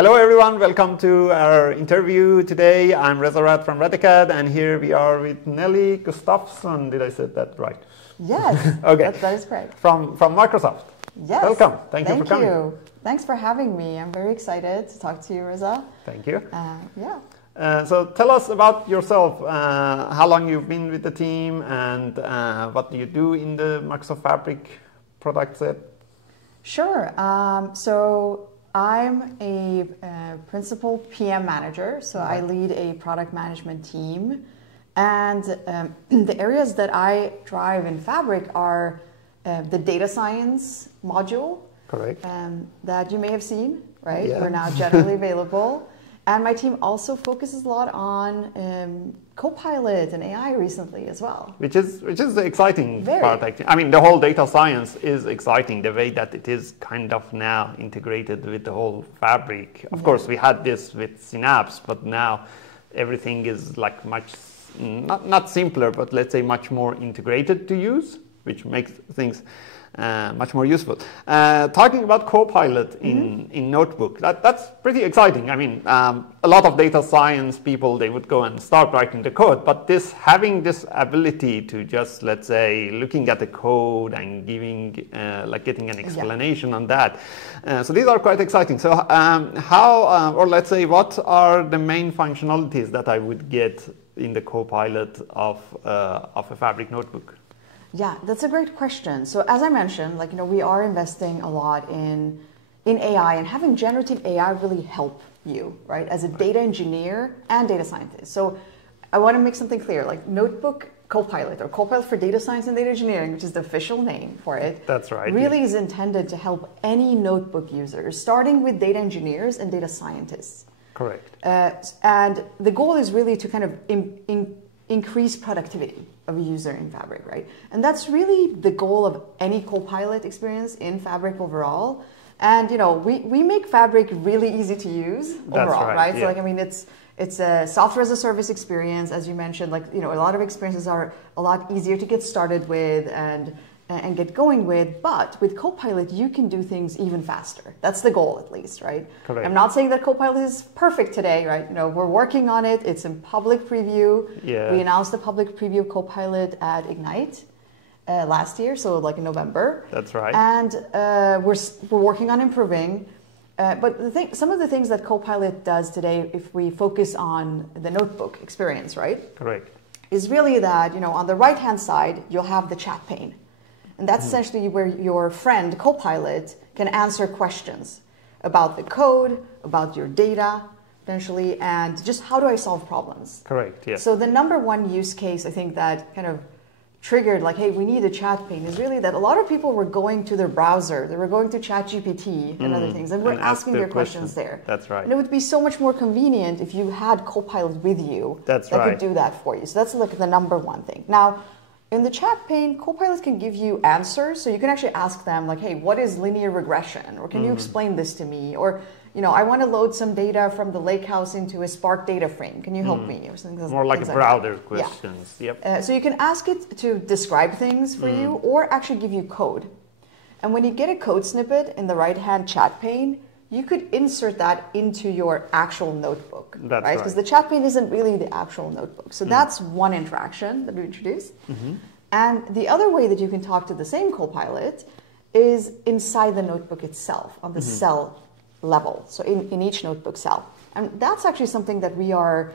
Hello everyone, welcome to our interview today. I'm Reza Rad from Radicad, and here we are with Nellie Gustafsson. Did I say that right? Yes, okay. that is correct. From Microsoft. Yes. Welcome. Thank you for coming. Thanks for having me. I'm very excited to talk to you, Reza. Thank you. Yeah. So tell us about yourself, how long you've been with the team, and what do you do in the Microsoft Fabric product set? Sure. So I'm a principal PM manager, so I lead a product management team. And the areas that I drive in Fabric are the data science module. Correct. That you may have seen, right? Yeah. We're now generally available. And my team also focuses a lot on Copilot and AI recently as well. Which is the exciting Very. part, actually. I mean, the whole data science is exciting, the way that it is kind of now integrated with the whole Fabric. Of course, we had this with Synapse, but now everything is like much, not simpler, but let's say much more integrated to use, which makes things much more useful. Talking about Copilot in Notebook, that's pretty exciting. I mean, a lot of data science people, they would go and start writing the code, but having this ability to just, let's say, looking at the code and giving, getting an explanation on that. So these are quite exciting. So or let's say, what are the main functionalities that I would get in the Copilot of a Fabric notebook? Yeah, that's a great question. So as I mentioned, we are investing a lot in AI, and having generative AI really help you, right, as a data engineer and data scientist. So I want to make something clear, like Notebook Copilot, or Copilot for Data Science and Data Engineering, which is the official name for it. That's right. Really is intended to help any notebook user, starting with data engineers and data scientists. Correct. And the goal is really to kind of increase productivity of a user in Fabric, right? And that's really the goal of any Copilot experience in Fabric overall. And we make Fabric really easy to use overall, right? Yeah. So I mean, it's a software as a service experience, as you mentioned. A lot of experiences are a lot easier to get started with and get going with, but with Copilot, you can do things even faster. That's the goal, at least, right? Correct. I'm not saying that Copilot is perfect today, right? We're working on it. It's in public preview. Yeah. We announced the public preview of Copilot at Ignite last year, so in November. That's right. And we're working on improving. But some of the things that Copilot does today, if we focus on the notebook experience, right? Correct. Is really that, on the right-hand side, you'll have the chat pane. And that's essentially where your friend, Copilot, can answer questions about the code, about your data, potentially, and just how do I solve problems. Correct, yes. So the number one use case, I think, that kind of triggered, hey, we need a chat pane, is really that a lot of people were going to their browser, they were going to ChatGPT and other things, and we're asking their questions there. That's right. And it would be so much more convenient if you had Copilot with you that could do that for you. So that's the number one thing. Now, in the chat pane, Copilot can give you answers, so you can actually ask them, hey, what is linear regression? Or can you explain this to me? Or, I want to load some data from the lakehouse into a Spark data frame. Can you help me? Or something more like browser questions. Yeah. Yep. So you can ask it to describe things for you, or actually give you code. And when you get a code snippet in the right-hand chat pane, you could insert that into your actual notebook, right? Because the chat pane isn't really the actual notebook. So that's one interaction that we introduced. And the other way that you can talk to the same Copilot is inside the notebook itself, on the cell level, so in each notebook cell. And that's actually something that we are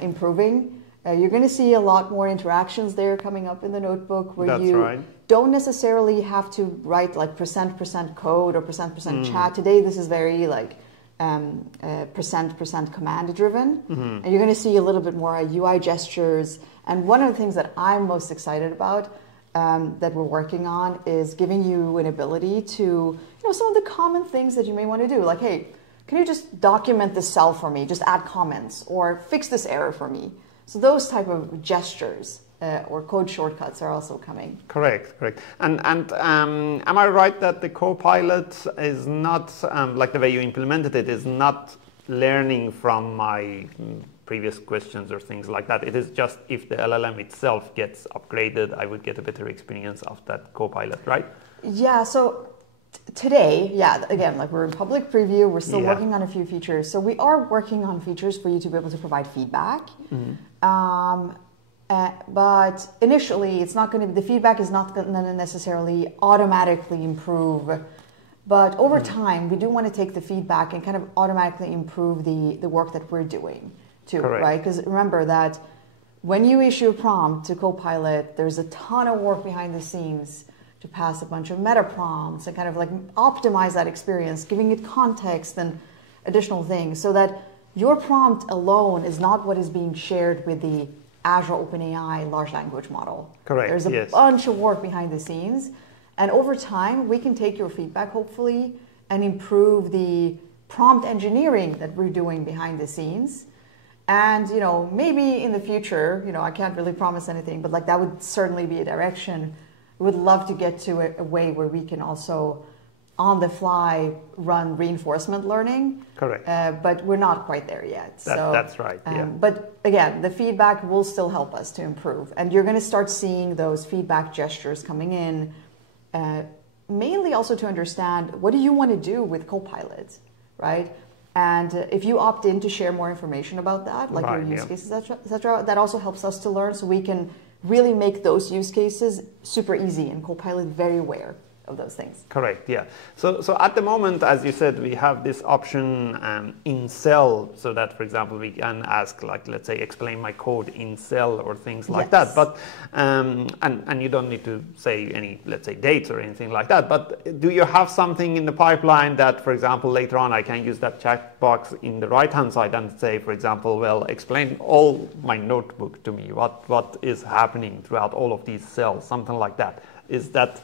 improving. You're going to see a lot more interactions there coming up in the notebook, where you don't necessarily have to write % code or % chat. Today, this is very % command driven. And you're going to see a little bit more UI gestures. And one of the things that I'm most excited about that we're working on is giving you an ability to, some of the common things that you may want to do, hey, can you just document this cell for me, just add comments, or fix this error for me? So those type of gestures or code shortcuts are also coming. Correct. And am I right that the Copilot is not, the way you implemented it, is not learning from my previous questions or things like that? It is just if the LLM itself gets upgraded, I would get a better experience of that Copilot, right? Yeah, so Today, yeah, again, like we're in public preview, we're still working on a few features. So we are working on features for you to be able to provide feedback. But initially, it's not going to, the feedback is not going to necessarily automatically improve. But over time, we do want to take the feedback and kind of automatically improve the work that we're doing too, right? Because remember that when you issue a prompt to Copilot, there's a ton of work behind the scenes to pass a bunch of meta prompts and kind of like optimize that experience, giving it context and additional things so that your prompt alone is not what is being shared with the Azure OpenAI large language model. Correct. There's a bunch of work behind the scenes. And over time, we can take your feedback, hopefully, and improve the prompt engineering that we're doing behind the scenes. And, you know, maybe in the future, you know, I can't really promise anything, but like that would certainly be a direction. We would love to get to a way where we can also, on the fly, run reinforcement learning. Correct. But we're not quite there yet. That's right, yeah. But again, the feedback will still help us to improve. And you're going to start seeing those feedback gestures coming in, mainly also to understand what do you want to do with Copilot, right? And if you opt in to share more information about that, like your use cases, et cetera, that also helps us to learn so we can really make those use cases super easy and Copilot very aware of those things. Correct, yeah. So at the moment, as you said, we have this option in cell, so that, for example, we can ask, like, let's say, explain my code in cell or things like that. But and you don't need to say any, let's say, dates or anything like that. But do you have something in the pipeline that, for example, later on I can use that chat box in the right-hand side and say, for example, well, explain all my notebook to me. What is happening throughout all of these cells? Something like that. Is that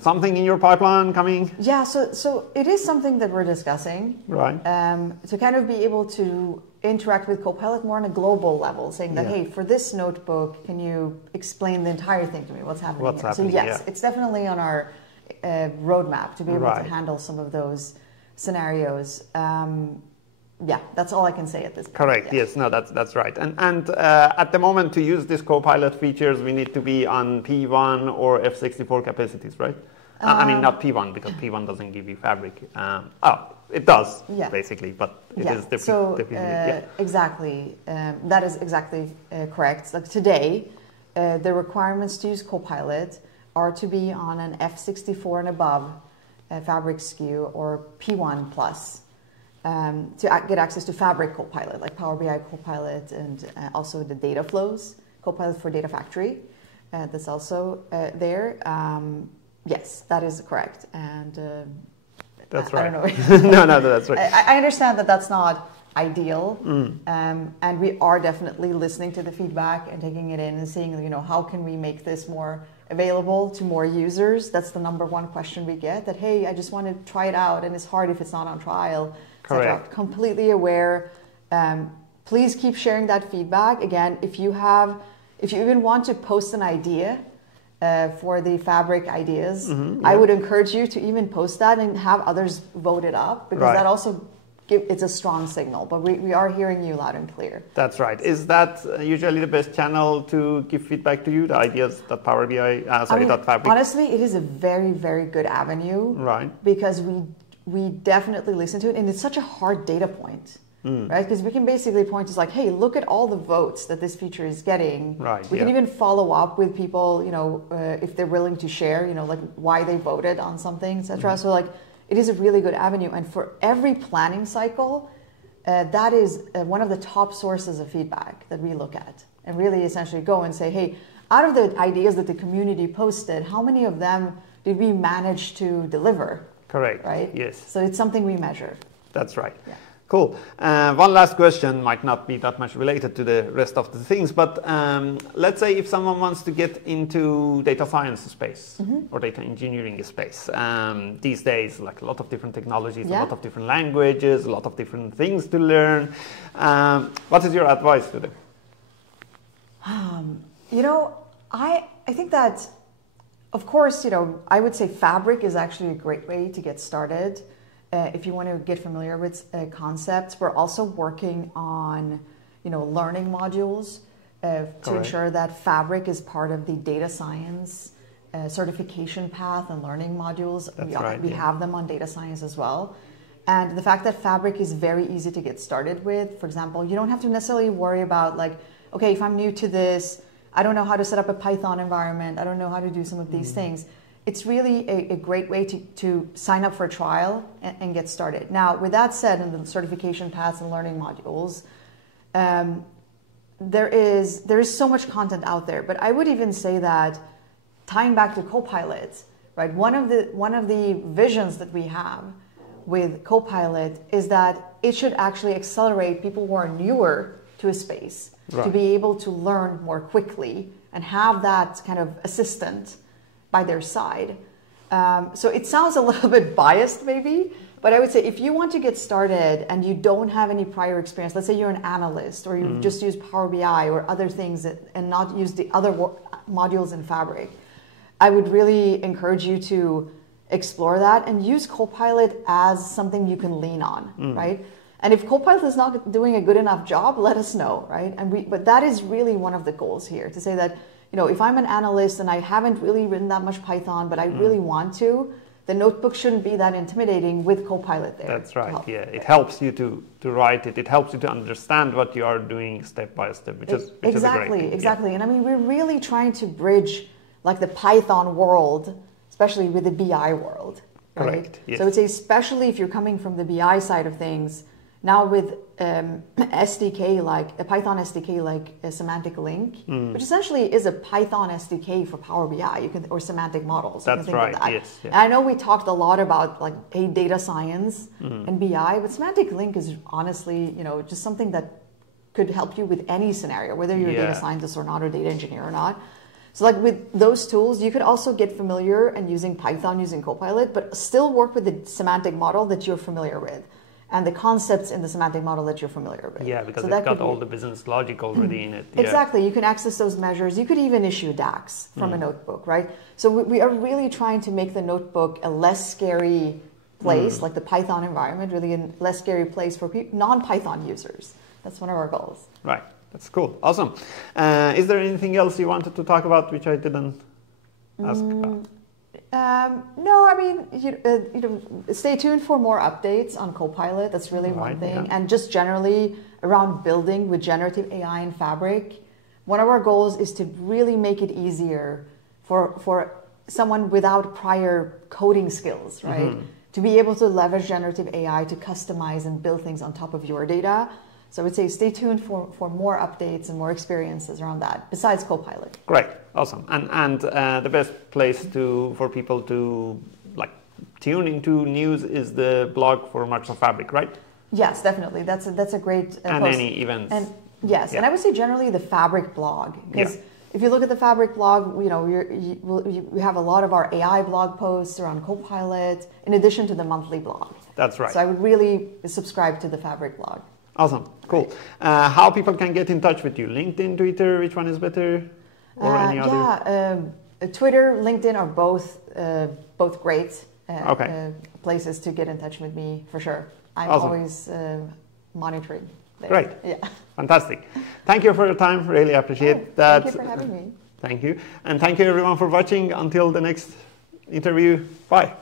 something in your pipeline coming? Yeah, so it is something that we're discussing. Right. To kind of be able to interact with Copilot more on a global level, saying that, hey, for this notebook, can you explain the entire thing to me? What's happening here? So yes, it's definitely on our roadmap to be able to handle some of those scenarios. Yeah, that's all I can say at this point. Correct. Yes. No, that's right. And at the moment, to use this Copilot features, we need to be on P1 or F64 capacities, right? I mean, not P1 because P1 doesn't give you Fabric. It does, basically, but it is different. So exactly, that is exactly correct. Like today, the requirements to use Copilot are to be on an F64 and above Fabric SKU or P1 plus. To get access to Fabric Copilot, like Power BI Copilot, and also the data flows, Copilot for Data Factory, that's also there. Yes, that is correct. And that's right. I don't know. no, that's right. I understand that that's not ideal, and we are definitely listening to the feedback and taking it in and seeing, you know, how can we make this more available to more users? That's the number one question we get. That, hey, I just want to try it out, and it's hard if it's not on trial. Correct. Completely aware. Please keep sharing that feedback. Again, if you even want to post an idea for the Fabric ideas, I would encourage you to even post that and have others vote it up, because that also it's a strong signal. But we are hearing you loud and clear. That's right. Is that usually the best channel to give feedback to you, the ideas that Power BI, Fabric? Honestly, it is a very, very good avenue. Right. Because we definitely listen to it, and it's such a hard data point, right? Because we can basically point to like, hey, look at all the votes that this feature is getting. Right. We can even follow up with people, you know, if they're willing to share, you know, like why they voted on something, etc. So like, it is a really good avenue, and for every planning cycle, that is one of the top sources of feedback that we look at, and really essentially go and say, hey, out of the ideas that the community posted, how many of them did we manage to deliver? Correct. Right? Yes. So it's something we measure. That's right. Yeah. Cool. One last question, might not be that much related to the rest of the things, but let's say if someone wants to get into data science space or data engineering space, these days, like a lot of different technologies, a lot of different languages, a lot of different things to learn. What is your advice to them? You know, I think that, of course, you know, I would say Fabric is actually a great way to get started. If you want to get familiar with concepts, we're also working on, you know, learning modules to ensure that Fabric is part of the data science certification path and learning modules. That's we have them on data science as well. And the fact that Fabric is very easy to get started with, for example, you don't have to necessarily worry about like, okay, if I'm new to this, I don't know how to set up a Python environment, I don't know how to do some of these things. It's really a great way to sign up for a trial and get started. Now, with that said, in the certification paths and learning modules, there is so much content out there. But I would even say that, tying back to Copilot, right? One of the visions that we have with Copilot is that it should actually accelerate people who are newer to a space to be able to learn more quickly and have that kind of assistant by their side. So it sounds a little bit biased maybe, but I would say if you want to get started and you don't have any prior experience, let's say you're an analyst or you've just used Power BI or other things and not used the other modules in Fabric, I would really encourage you to explore that and use Copilot as something you can lean on, right? And if Copilot is not doing a good enough job, let us know, right? But that is really one of the goals here, to say that, you know, if I'm an analyst and I haven't really written that much Python, but I really want to, the notebook shouldn't be that intimidating with Copilot there. That's right, yeah. It helps you to write it. It helps you to understand what you are doing step by step, which is a great thing. Exactly. Yeah. And I mean, we're really trying to bridge like the Python world, especially with the BI world, right? Correct, yes. So I would say, especially if you're coming from the BI side of things, now with SDK, like a Python SDK, like a semantic link, which essentially is a Python SDK for Power BI, or semantic models. That's right. That. Yes. Yeah. And I know we talked a lot about like data science and BI, but semantic link is honestly, you know, just something that could help you with any scenario, whether you're a data scientist or not, or data engineer or not. So like with those tools, you could also get familiar and using Python, using Copilot, but still work with the semantic model that you're familiar with, and the concepts in the semantic model that you're familiar with. Yeah, because it's got all the business logic already in it. Exactly. You can access those measures. You could even issue DAX from a notebook, right? So we are really trying to make the notebook a less scary place, like the Python environment, really a less scary place for non-Python users. That's one of our goals. Right. That's cool. Awesome. Is there anything else you wanted to talk about which I didn't ask about? No, I mean, you know, stay tuned for more updates on Copilot. That's really one thing. And just generally around building with generative AI and Fabric, one of our goals is to really make it easier for someone without prior coding skills, right? To be able to leverage generative AI to customize and build things on top of your data. So I would say stay tuned for more updates and more experiences around that, besides Copilot. Great, awesome. And the best place for people to like tune into news is the blog for Microsoft Fabric, right? Yes, definitely. That's a great and post. Any events. And yes, and I would say generally the Fabric blog, because if you look at the Fabric blog, you know, we have a lot of our AI blog posts around Copilot, in addition to the monthly blog. That's right. So I would really subscribe to the Fabric blog. Awesome, cool. How people can get in touch with you? LinkedIn, Twitter, which one is better? Or any other? Yeah, Twitter, LinkedIn are both great places to get in touch with me, for sure. I'm always monitoring there. Great. Yeah. Fantastic. Thank you for your time. Really appreciate that. Thank you for having me. Thank you. And thank you everyone for watching. Until the next interview. Bye.